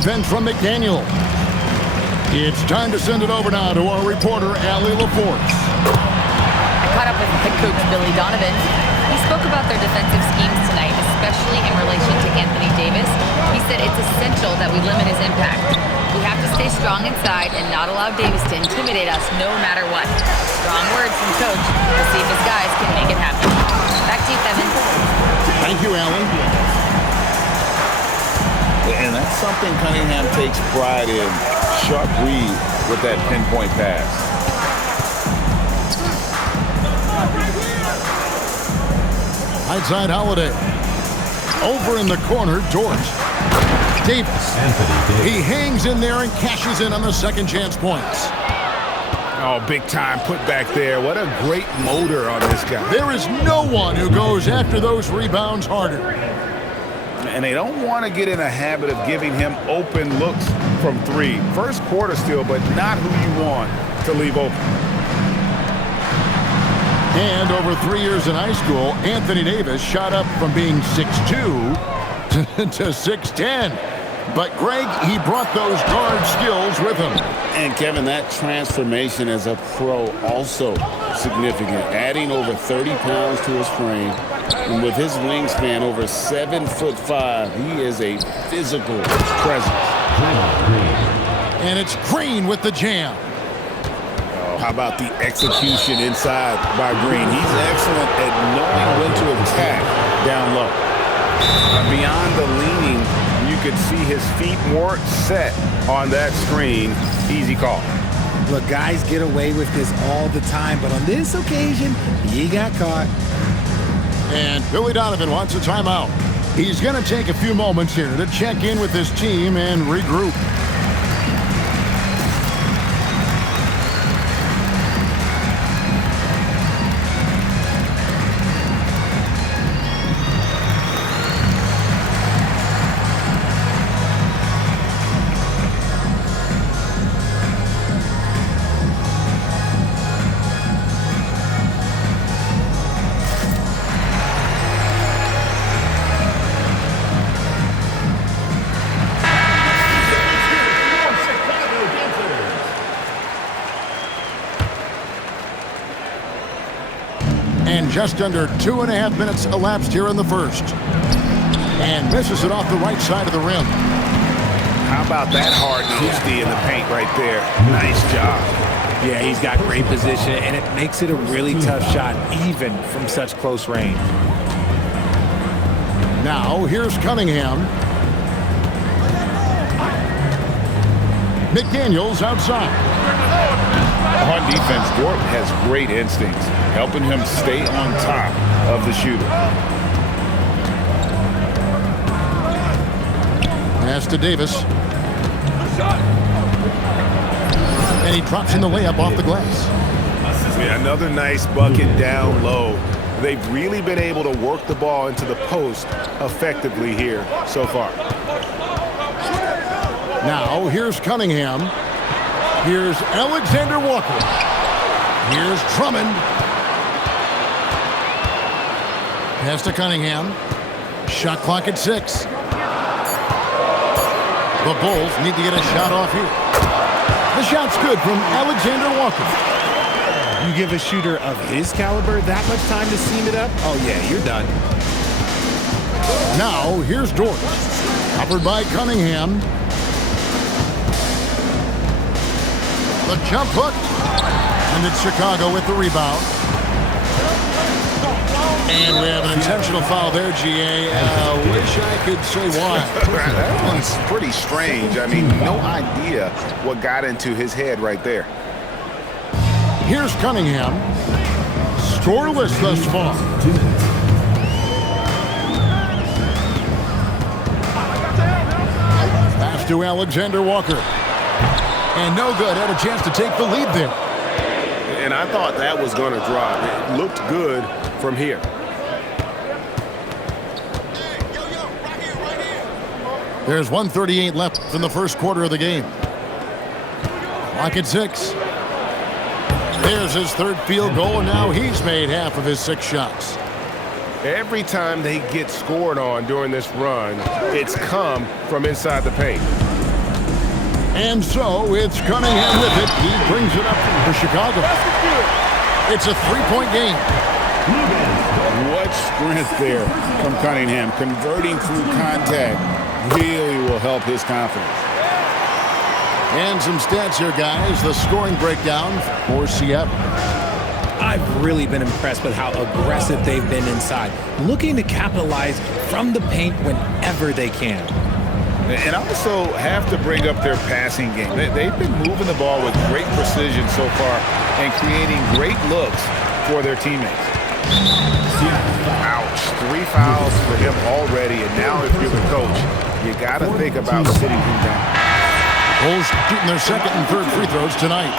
defense from McDaniel. It's time to send it over now to our reporter, Allie LaForce. I caught up with head coach Billy Donovan. He spoke about their defensive schemes tonight, especially in relation to Anthony Davis. He said it's essential that we limit his impact. We have to stay strong inside and not allow Davis to intimidate us no matter what. Strong words from coach. We'll see if his guys can make it happen. Back to you, Kevin. Thank you, Allie. And that's something Cunningham takes pride in. Sharp read with that pinpoint pass. Right side Holiday. Over in the corner, Dort. Davis. He hangs in there and cashes in on the second chance points. Oh, big time put back there. What a great motor on this guy. There is no one who goes after those rebounds harder. And they don't want to get in a habit of giving him open looks from three. First quarter still, but not who you want to leave open. And over 3 years in high school, Anthony Davis shot up from being 6'2" to 6'10". But, Greg, he brought those guard skills with him. And, Kevin, that transformation as a pro also significant. Adding over 30 pounds to his frame. And with his wingspan over 7'5", he is a physical presence. And it's Green with the jam. How about the execution inside by Green? He's excellent at knowing when to attack down low. Beyond the leaning, you could see his feet weren't set on that screen. Easy call. Look, guys get away with this all the time, but on this occasion, he got caught. And Billy Donovan wants a timeout. He's going to take a few moments here to check in with his team and regroup. And just under 2.5 minutes elapsed here in the first. And misses it off the right side of the rim. How about that hard nosed in the paint right there? Nice job. Yeah, he's got great position, and it makes it a really tough shot, even from such close range. Now, here's Cunningham. McDaniels outside. On defense, Dort has great instincts, helping him stay on top of the shooter. Pass to Davis. And he drops in the layup off the glass. Yeah, another nice bucket down low. They've really been able to work the ball into the post effectively here so far. Now, here's Cunningham. Here's Alexander Walker. Here's Drummond. Pass to Cunningham. Shot clock at 6. The Bulls need to get a shot off here. The shot's good from Alexander Walker. You give a shooter of his caliber that much time to seam it up? Oh, yeah, you're done. Now, here's Dort. Covered by Cunningham. The jump hook. And it's Chicago with the rebound. And we have an intentional foul there, GA. Wish I could say why. That one's pretty strange. I mean, no idea what got into his head right there. Here's Cunningham. Scoreless thus far. Pass to Alexander Walker. And no good. Had a chance to take the lead there. And I thought that was going to drop. It looked good from here. There's 1:38 left in the first quarter of the game. Clock at 6. There's his third field goal, and now he's made half of his 6 shots. Every time they get scored on during this run, it's come from inside the paint. And so it's Cunningham with it. He brings it up for Chicago. It's a three-point game. What strength there from Cunningham. Converting through contact really will help his confidence. And some stats here, guys. The scoring breakdown for Seattle. I've really been impressed with how aggressive they've been inside, looking to capitalize from the paint whenever they can. And I also have to bring up their passing game. They've been moving the ball with great precision so far and creating great looks for their teammates. Ouch. 3 fouls for him already, and now if you're the coach, you got to think about sitting him down. Bulls shooting their second and third free throws tonight.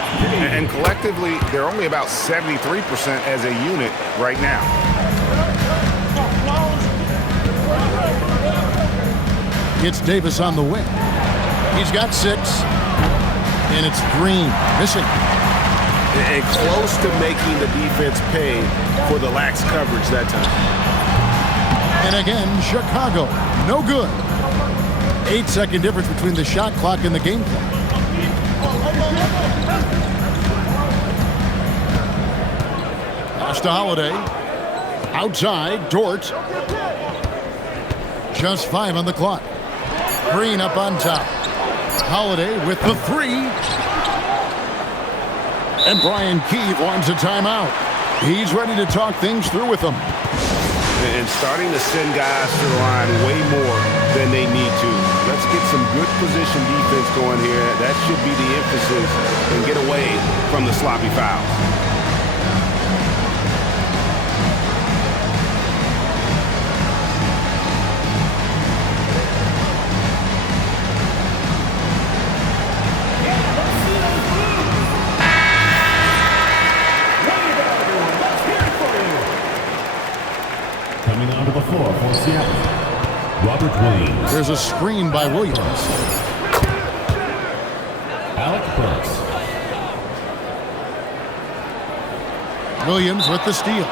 And collectively, they're only about 73% as a unit right now. It's Davis on the wing. He's got 6. And it's Green missing. And close to making the defense pay for the lax coverage that time. And again, Chicago, no good. 8-second difference between the shot clock and the game clock. Pass to Holiday. Outside, Dort. Just 5 on the clock. Green up on top. Holiday with the 3. And Brian Keefe wants a timeout. He's ready to talk things through with them. And starting to send guys to the line way more than they need to. Let's get some good position defense going here. That should be the emphasis and get away from the sloppy fouls. Coming onto the floor for Seattle, Robert Williams. There's a screen by Williams. Alec Burks. Williams with the steal.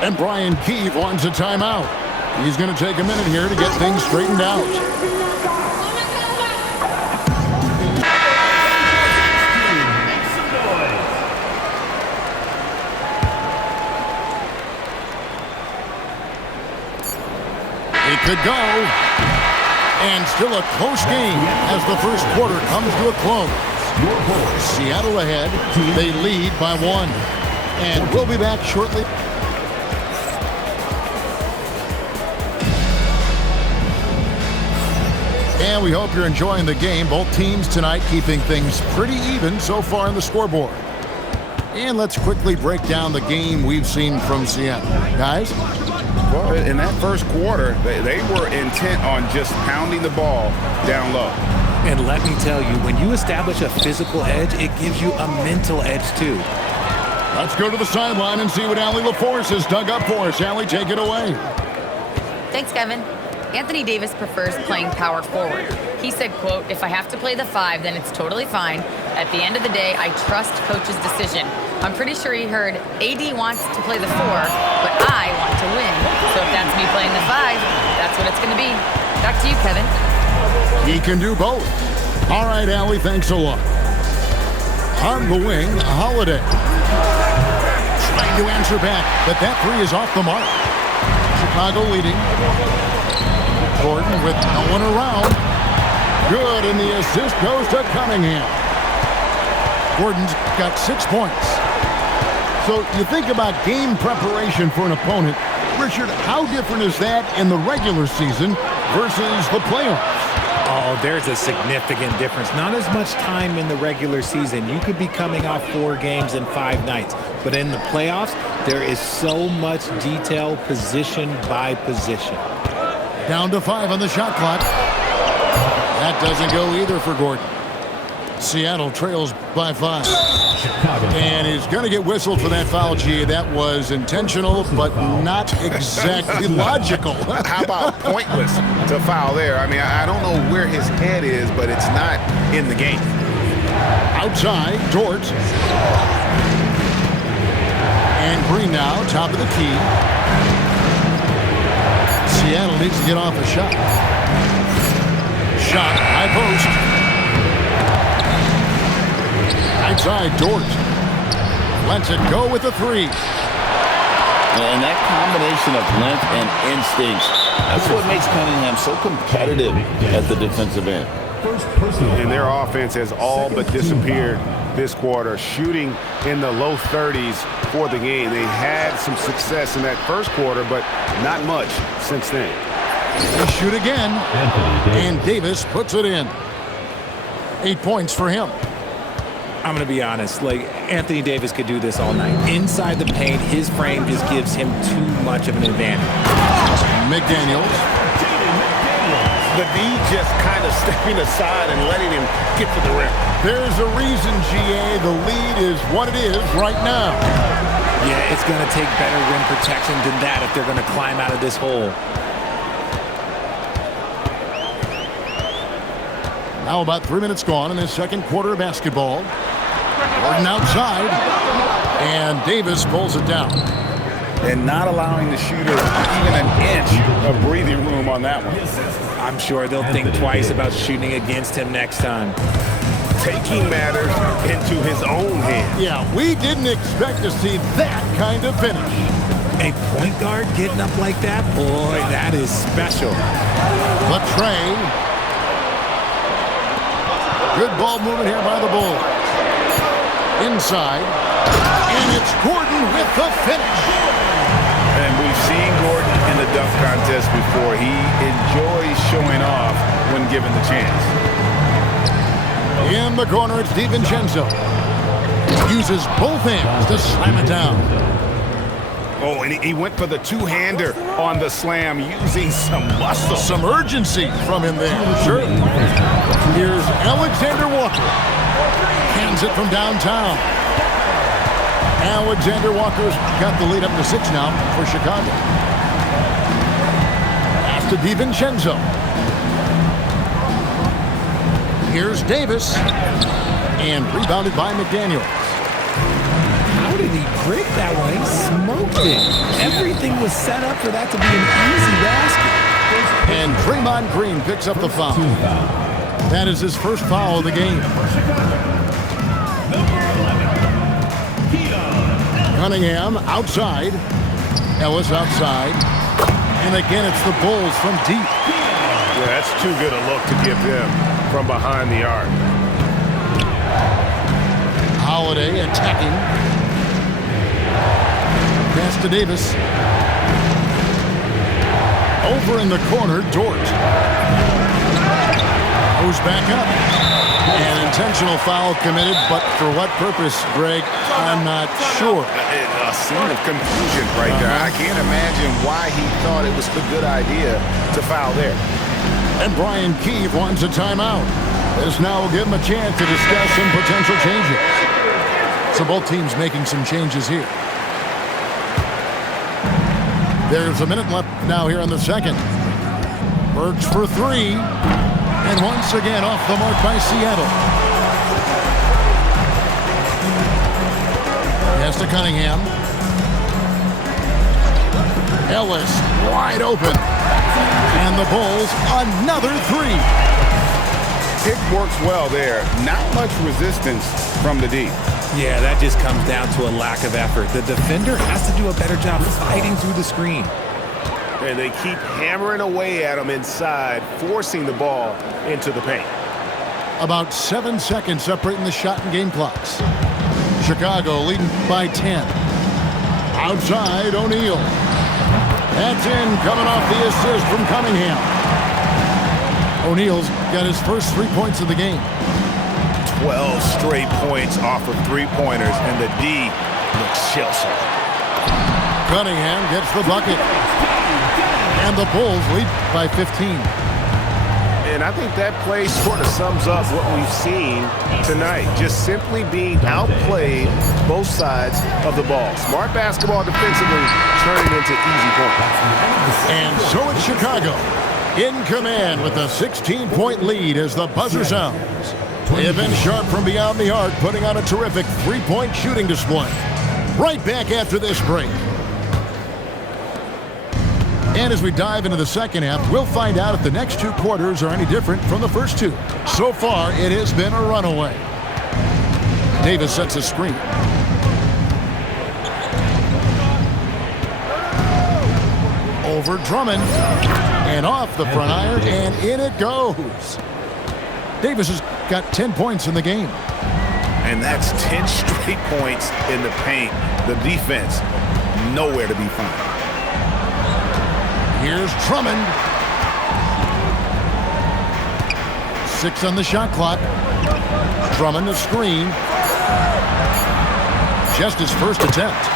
And Brian Keefe wants a timeout. He's going to take a minute here to get things straightened out. It could go. And still a close game as the first quarter comes to a close. Seattle ahead. They lead by 1. And we'll be back shortly. And we hope you're enjoying the game. Both teams tonight keeping things pretty even so far on the scoreboard. And let's quickly break down the game we've seen from Seattle. Guys? Well, in that first quarter, they were intent on just pounding the ball down low. And let me tell you, when you establish a physical edge, it gives you a mental edge too. Let's go to the sideline and see what Allie LaForce has dug up for us. Allie, take it away. Thanks, Kevin. Anthony Davis prefers playing power forward. He said, quote, "If I have to play the 5, then it's totally fine. At the end of the day, I trust coach's decision." I'm pretty sure he heard AD wants to play the 4, but I want to win. So if that's me playing the 5, that's what it's going to be. Back to you, Kevin. He can do both. All right, Allie, thanks a lot. On the wing, Holiday. Trying to answer back, but that 3 is off the mark. Chicago leading. Gordon with no one around. Good, and the assist goes to Cunningham. Gordon's got 6 points. So you think about game preparation for an opponent. Richard, how different is that in the regular season versus the playoffs? Oh, there's a significant difference. Not as much time in the regular season. You could be coming off 4 games in 5 nights. But in the playoffs, there is so much detail position by position. Down to 5 on the shot clock. That doesn't go either for Gordon. Seattle trails by 5. And he's going to get whistled for that foul, G. That was intentional, but not exactly logical. How about pointless to foul there? I mean, I don't know where his head is, but it's not in the game. Outside, Dort. And Green now, top of the key. Seattle needs to get off a shot. Shot, high post. Right side, Dort. Lets it go with the three. And that combination of length and instincts, that's what makes Cunningham so competitive at the defensive end. And their offense has all but disappeared this quarter, shooting in the low 30s for the game. They had some success in that first quarter, but not much since then. They shoot again, and Davis puts it in. 8 points for him. I'm going to be honest, like Anthony Davis could do this all night. Inside the paint, his frame just gives him too much of an advantage. McDaniels. The D just kind of stepping aside and letting him get to the rim. There's a reason, GA, the lead is what it is right now. Yeah, it's going to take better rim protection than that if they're going to climb out of this hole. Now about 3 minutes gone in this second quarter of basketball. Gordon outside, and Davis pulls it down. And not allowing the shooter even an inch of breathing room on that one. I'm sure they'll think twice about shooting against him next time. Taking matters into his own hands. Yeah, we didn't expect to see that kind of finish. A point guard getting up like that? Boy, that is special. Latrey. Good ball movement here by the Bulls. Inside. And it's Gordon with the finish. And we've seen Gordon in the dunk contest before. He enjoys showing off when given the chance. In the corner, it's DiVincenzo. Uses both hands to slam it down. Oh, and he went for the two-hander on the slam, using some muscle. Some urgency from him there. Sure. Here's Alexander Walker. Hands it from downtown. Alexander Walker's got the lead up to 6 now for Chicago. Pass to DiVincenzo. Here's Davis. And rebounded by McDaniels. How did he break that one? He smoked it. Everything was set up for that to be an easy basket. And Draymond Green picks up the foul. That is his first foul of the game. Cunningham outside. Ellis outside. And again, it's the Bulls from deep. Yeah, that's too good a look to give them from behind the arc. Holiday attacking. Pass to Davis. Over in the corner, Dort. Goes back up. An intentional foul committed, but for what purpose, Greg, I'm not sure. A scene of confusion right there. I can't imagine why he thought it was a good idea to foul there. And Brian Keefe wants a timeout. This now will give him a chance to discuss some potential changes. So both teams making some changes here. There's a minute left now here in the second. Burks for three. And once again off the mark by Seattle. Pass to Cunningham. Ellis wide open. And the Bulls another three. It works well there. Not much resistance from the D. Yeah, that just comes down to a lack of effort. The defender has to do a better job fighting through the screen. And they keep hammering away at him inside, forcing the ball into the paint. About 7 seconds separating the shot and game clocks. Chicago leading by 10. Outside, O'Neal. That's in, coming off the assist from Cunningham. O'Neal's got his first 3 points of the game. 12 straight points off of three-pointers, and the D looks shell-shocked. Cunningham gets the bucket. And the Bulls lead by 15. And I think that play sort of sums up what we've seen tonight. Just simply being outplayed both sides of the ball. Smart basketball defensively turning into easy points. And so it's Chicago in command with a 16-point lead as the buzzer sounds. They have been sharp from beyond the arc, putting on a terrific three-point shooting display. Right back after this break. And as we dive into the second half, we'll find out if the next 2 quarters are any different from the first 2. So far, it has been a runaway. Davis sets a screen. Over Drummond. And off the front iron, and in it goes. Davis has got 10 points in the game. And that's 10 straight points in the paint. The defense, nowhere to be found. Here's Drummond. 6 on the shot clock. Drummond the screen. Just his first attempt.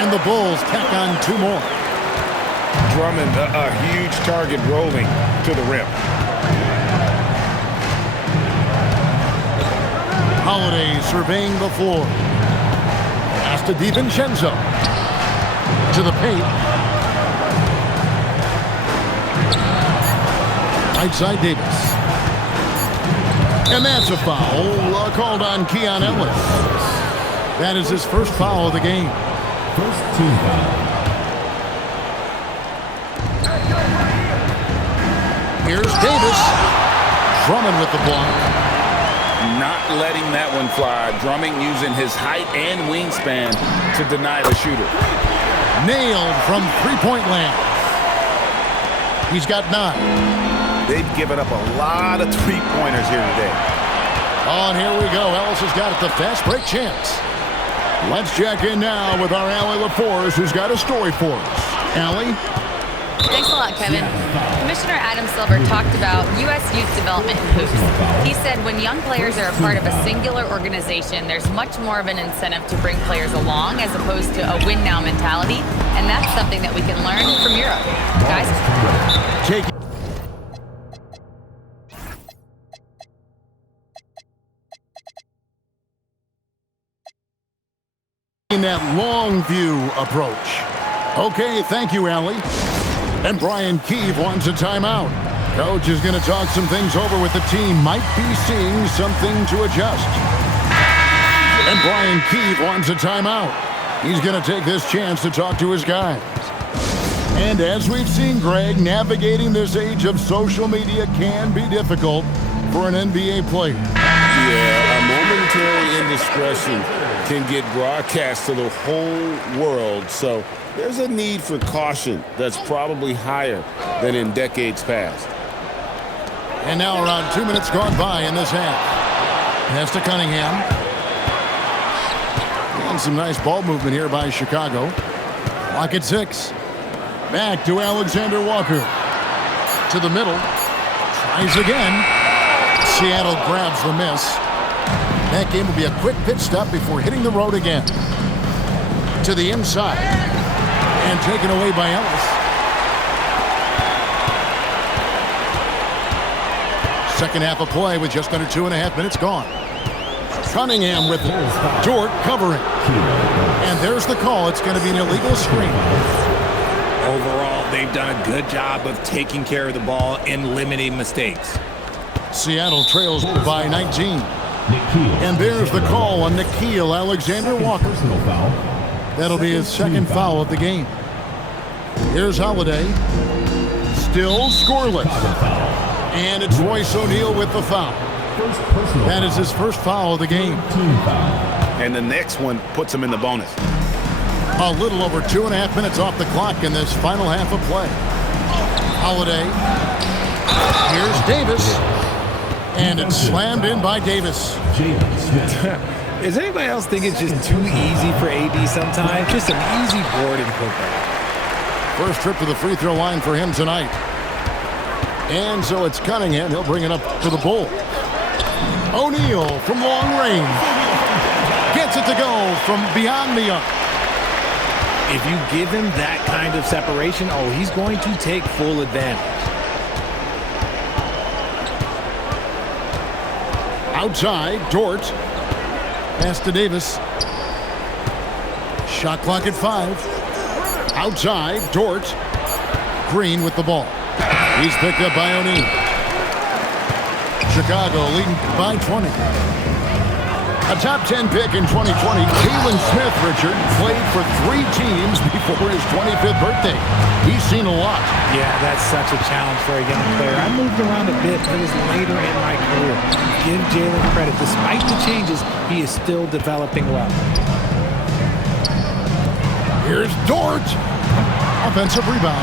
And the Bulls tack on 2 more. Drummond, a huge target rolling to the rim. Holiday surveying the floor. Pass to DiVincenzo. To the paint. Right side Davis. And that's a foul called on Keon Ellis. That is his first foul of the game. First team foul. Here's Davis. Drummond with the block. Not letting that one fly. Drummond using his height and wingspan to deny the shooter. Nailed from three-point land. He's got 9. They've given up a lot of three-pointers here today. Oh, and here we go. Ellis has got it, the fast break chance. Let's check in now with our Allie LaForce, who's got a story for us. Allie? Thanks a lot, Kevin. Commissioner Adam Silver talked about U.S. youth development in hoops. He said when young players are a part of a singular organization, there's much more of an incentive to bring players along as opposed to a win-now mentality, and that's something that we can learn from Europe. Guys? Take in that long view approach. Okay, thank you, Allie. And Brian Keefe wants a timeout. Coach is going to talk some things over with the team. Might be seeing something to adjust. And Brian Keefe wants a timeout. He's going to take this chance to talk to his guys. And as we've seen, Greg, navigating this age of social media can be difficult for an NBA player. Yeah, a momentary indiscretion can get broadcast to the whole world. So there's a need for caution that's probably higher than in decades past. And now around 2 minutes gone by in this half. Pass to Cunningham. And some nice ball movement here by Chicago. Clock at 6. Back to Alexander Walker. To the middle. Tries again. Seattle grabs the miss. That game will be a quick pit stop before hitting the road again. To the inside. And taken away by Ellis. Second half of play with just under 2.5 minutes gone. Cunningham with Dort covering. And there's the call. It's going to be an illegal screen. Overall, they've done a good job of taking care of the ball and limiting mistakes. Seattle trails by 19. And there's the call on Nickeil Alexander Walker. That'll be his second foul of the game. Here's Holiday. Still scoreless. And it's Royce O'Neal with the foul. That is his first foul of the game. And the next one puts him in the bonus. A little over 2.5 minutes off the clock in this final half of play. Holiday. Here's Davis. And it's slammed in by Davis. Does anybody else think it's just too easy for AD sometimes? Just an easy board and putback. First trip to the free throw line for him tonight. And so it's Cunningham. He'll bring it up to the Bull. O'Neal from long range. Gets it to go from beyond the arc. If you give him that kind of separation, oh, he's going to take full advantage. Outside, Dort. Pass to Davis. Shot clock at 5. Outside, Dort. Green with the ball. He's picked up by O'Neal. Chicago leading by 20. A top 10 pick in 2020, Jalen Smith, Richard, played for 3 teams before his 25th birthday. He seen a lot. Yeah, that's such a challenge for a young player. I moved around a bit. It was later in my career. Give Jalen credit. Despite the changes, he is still developing well. Here's Dort. Offensive rebound.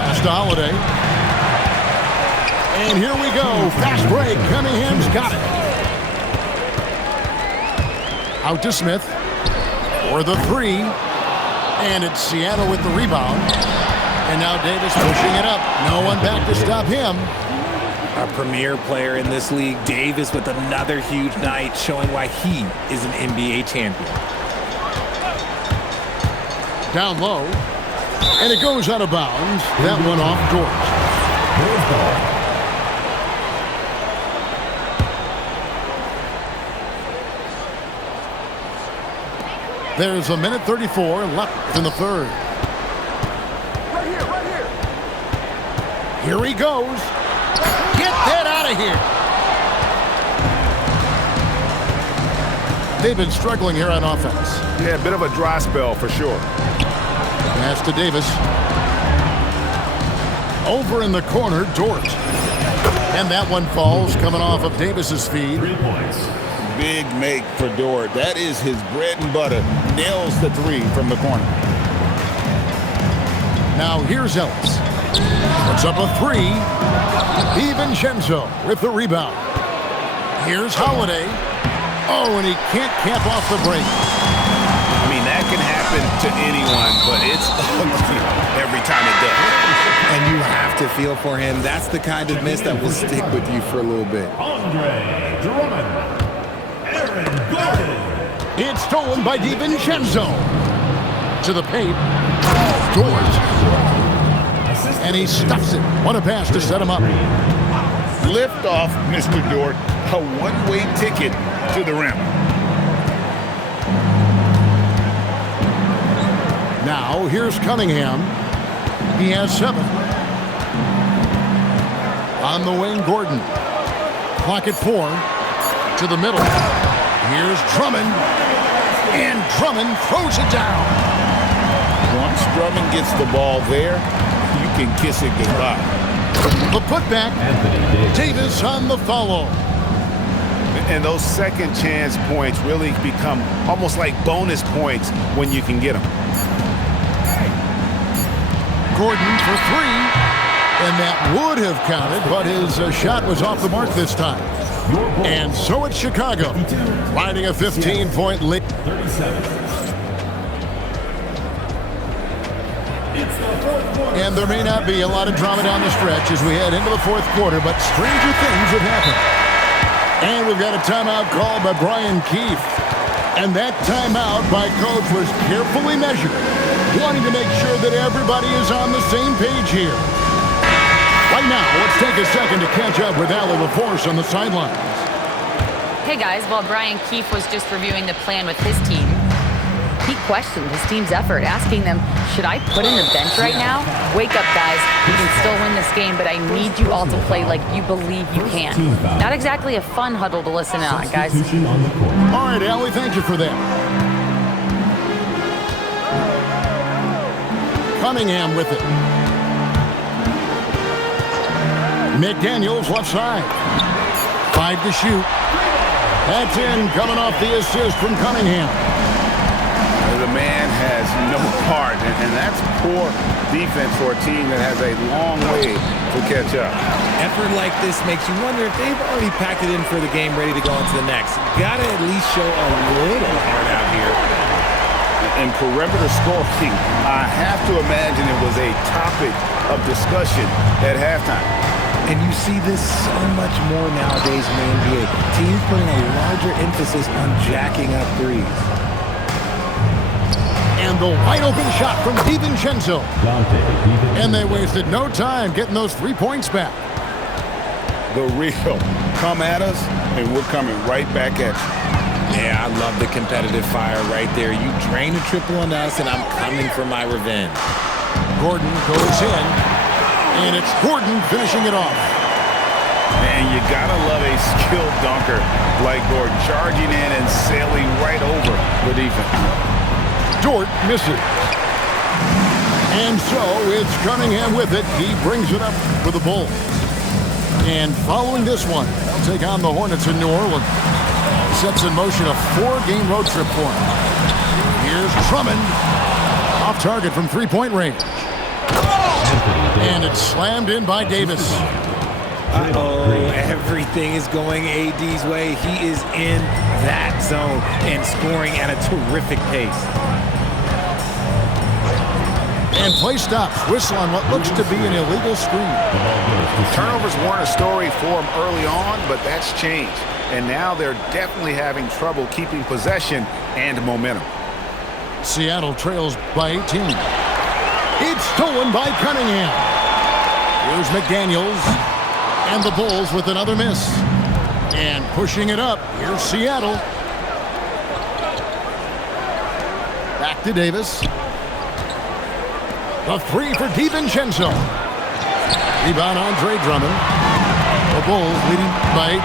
Pass to Holiday. And here we go. Fast break. Cunningham's got it. Out to Smith for the three. And it's Seattle with the rebound. And now Davis pushing it up. No one back to stop him. A premier player in this league, Davis, with another huge night, showing why he is an NBA champion. Down low. And it goes out of bounds. That one off George. There's a minute 34 left in the third. Right here. Here he goes. Get that out of here. They've been struggling here on offense. Yeah, a bit of a dry spell for sure. Pass to Davis. Over in the corner, Dort. And that one falls coming off of Davis's feed. 3 points. Big make for Dort. That is his bread and butter. Nails the three from the corner. Now here's Ellis. Puts up a three. DiVincenzo with the rebound. Here's Holiday. Oh, and he can't cap off the break. I mean, that can happen to anyone, but it's ugly every time it does. And you have to feel for him. That's the kind of miss that will stick with you for a little bit. Andre Drummond. Aaron Gordon. It's stolen by DiVincenzo. To the paint. Dort. And he stuffs it. What a pass to set him up. Lift off, Mr. Dort. A one-way ticket to the rim. Now here's Cunningham. He has 7. On the wing, Gordon. Clock at 4. To the middle. Here's Drummond. And Drummond throws it down. Once Drummond gets the ball there, you can kiss it goodbye. The putback. Davis on the follow. And those second chance points really become almost like bonus points when you can get them. Gordon for 3. And that would have counted, but his shot was off the mark this time. And so it's Chicago, riding a 15-point lead. 37. And there may not be a lot of drama down the stretch as we head into the fourth quarter, but stranger things have happened. And we've got a timeout called by Brian Keefe. And that timeout by Coach was carefully measured, wanting to make sure that everybody is on the same page here. Right now, let's take a second to catch up with Allie LaForce on the sidelines. Hey guys, while Brian Keefe was just reviewing the plan with his team, he questioned his team's effort, asking them, should I put in the bench right now? Wake up, guys. We can still win this game, but I need you all to play like you believe you can. Not exactly a fun huddle to listen in on, guys. All right, Allie, thank you for that. Cunningham with it. McDaniels left side. 5 to shoot. That's in, coming off the assist from Cunningham. The man has no heart, and that's poor defense for a team that has a long way to catch up. Effort like this makes you wonder if they've already packed it in for the game, ready to go on to the next. Got to at least show a little heart out here. And perimeter scoring, I have to imagine it was a topic of discussion at halftime. And you see this so much more nowadays in the NBA. Teams putting a larger emphasis on jacking up threes. And the wide open shot from DiVincenzo. And they wasted no time getting those 3 points back. The real come at us, and we're coming right back at you. Yeah, I love the competitive fire right there. You drain a triple on us, and I'm coming for my revenge. Gordon goes in, and it's Gordon finishing it off. Man, you gotta love a skilled dunker like Gordon, charging in and sailing right over the defense. Dort misses. And so it's Cunningham with it. He brings it up for the Bulls. And following this one, they'll take on the Hornets in New Orleans. Sets in motion a 4-game road trip for him. Here's Drummond. Off target from three-point range. And it's slammed in by Davis. Uh-oh, everything is going AD's way. He is in that zone and scoring at a terrific pace. And play stops. Whistle on what looks to be an illegal screen. Turnovers weren't a story for him early on, but that's changed. And now they're definitely having trouble keeping possession and momentum. Seattle trails by 18. It's stolen by Cunningham. Here's McDaniels. And the Bulls with another miss. And pushing it up, here's Seattle. Back to Davis. The three for DiVincenzo. Rebound Andre Drummond. The Bulls leading by 18.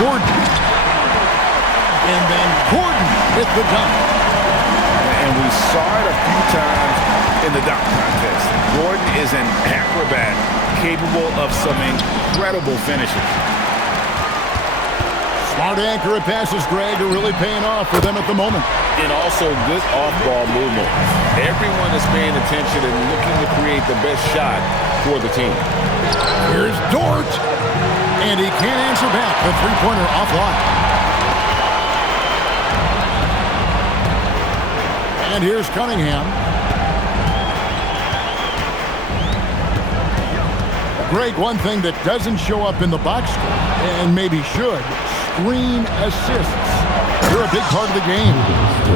Gordon. And then Gordon with the dunk. And we saw it a few times in the dunk contest. Gordon is an acrobat, capable of some incredible finishes. Smart accurate passes, Greg, are really paying off for them at the moment. And also good off-ball movement. Everyone is paying attention and looking to create the best shot for the team. Here's Dort. And he can't answer back. The three-pointer offline. And here's Cunningham. Greg, one thing that doesn't show up in the box score, and maybe should, screen assists. They're a big part of the game.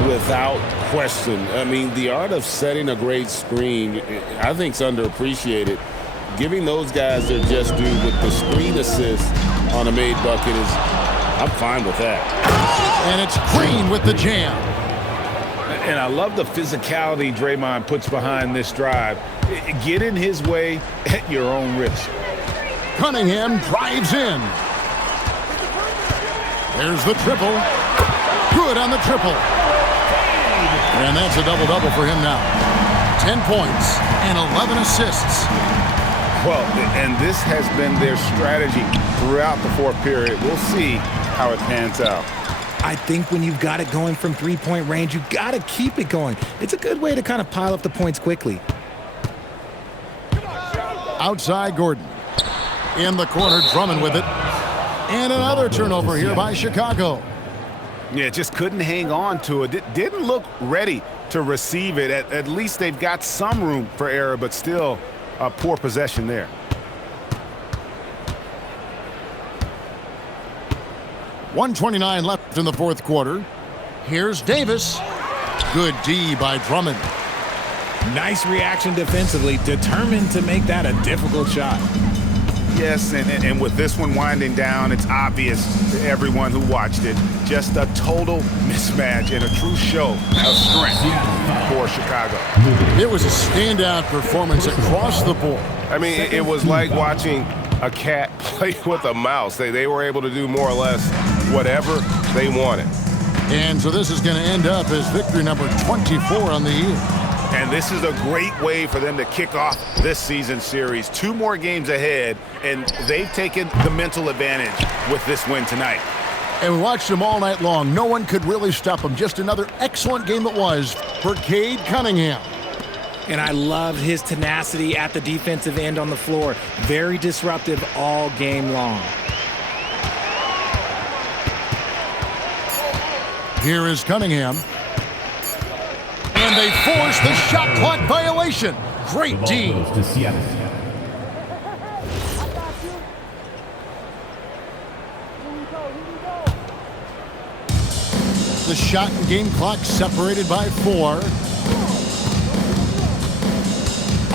Without question. I mean, the art of setting a great screen, I think, is underappreciated. Giving those guys their just due with the screen assist on a made bucket is, I'm fine with that. And it's Green with the jam. And I love the physicality Draymond puts behind this drive. Get in his way at your own risk. Cunningham drives in. There's the triple. Good on the triple. And that's a double-double for him now. 10 points and 11 assists. Well, and this has been their strategy throughout the fourth period. We'll see how it pans out. I think when you've got it going from three-point range, you've got to keep it going. It's a good way to kind of pile up the points quickly. Outside Gordon. In the corner, Drummond with it. And another turnover here by Chicago. Yeah, just couldn't hang on to it. Didn't look ready to receive it. At least they've got some room for error, but still a poor possession there. .129 left in the fourth quarter. Here's Davis. Good D by Drummond. Nice reaction defensively, determined to make that a difficult shot. Yes, and with this one winding down, it's obvious to everyone who watched it. Just a total mismatch and a true show of strength for Chicago. It was a standout performance across the board. I mean, it was like watching a cat play with a mouse. They were able to do more or less whatever they wanted. And so this is going to end up as victory number 24 on the year. And this is a great way for them to kick off this season series. 2 more games ahead, and they've taken the mental advantage with this win tonight. And we watched them all night long. No one could really stop them. Just another excellent game it was for Cade Cunningham. And I loved his tenacity at the defensive end on the floor. Very disruptive all game long. Here is Cunningham. And they force the shot clock violation. Great D. To Seattle. The shot and game clock separated by 4.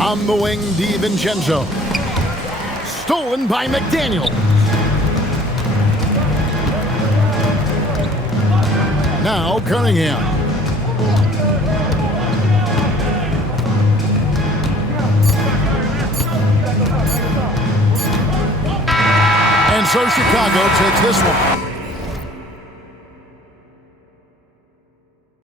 On the wing, DiVincenzo. Stolen by McDaniel. Now Cunningham. And so Chicago takes this one.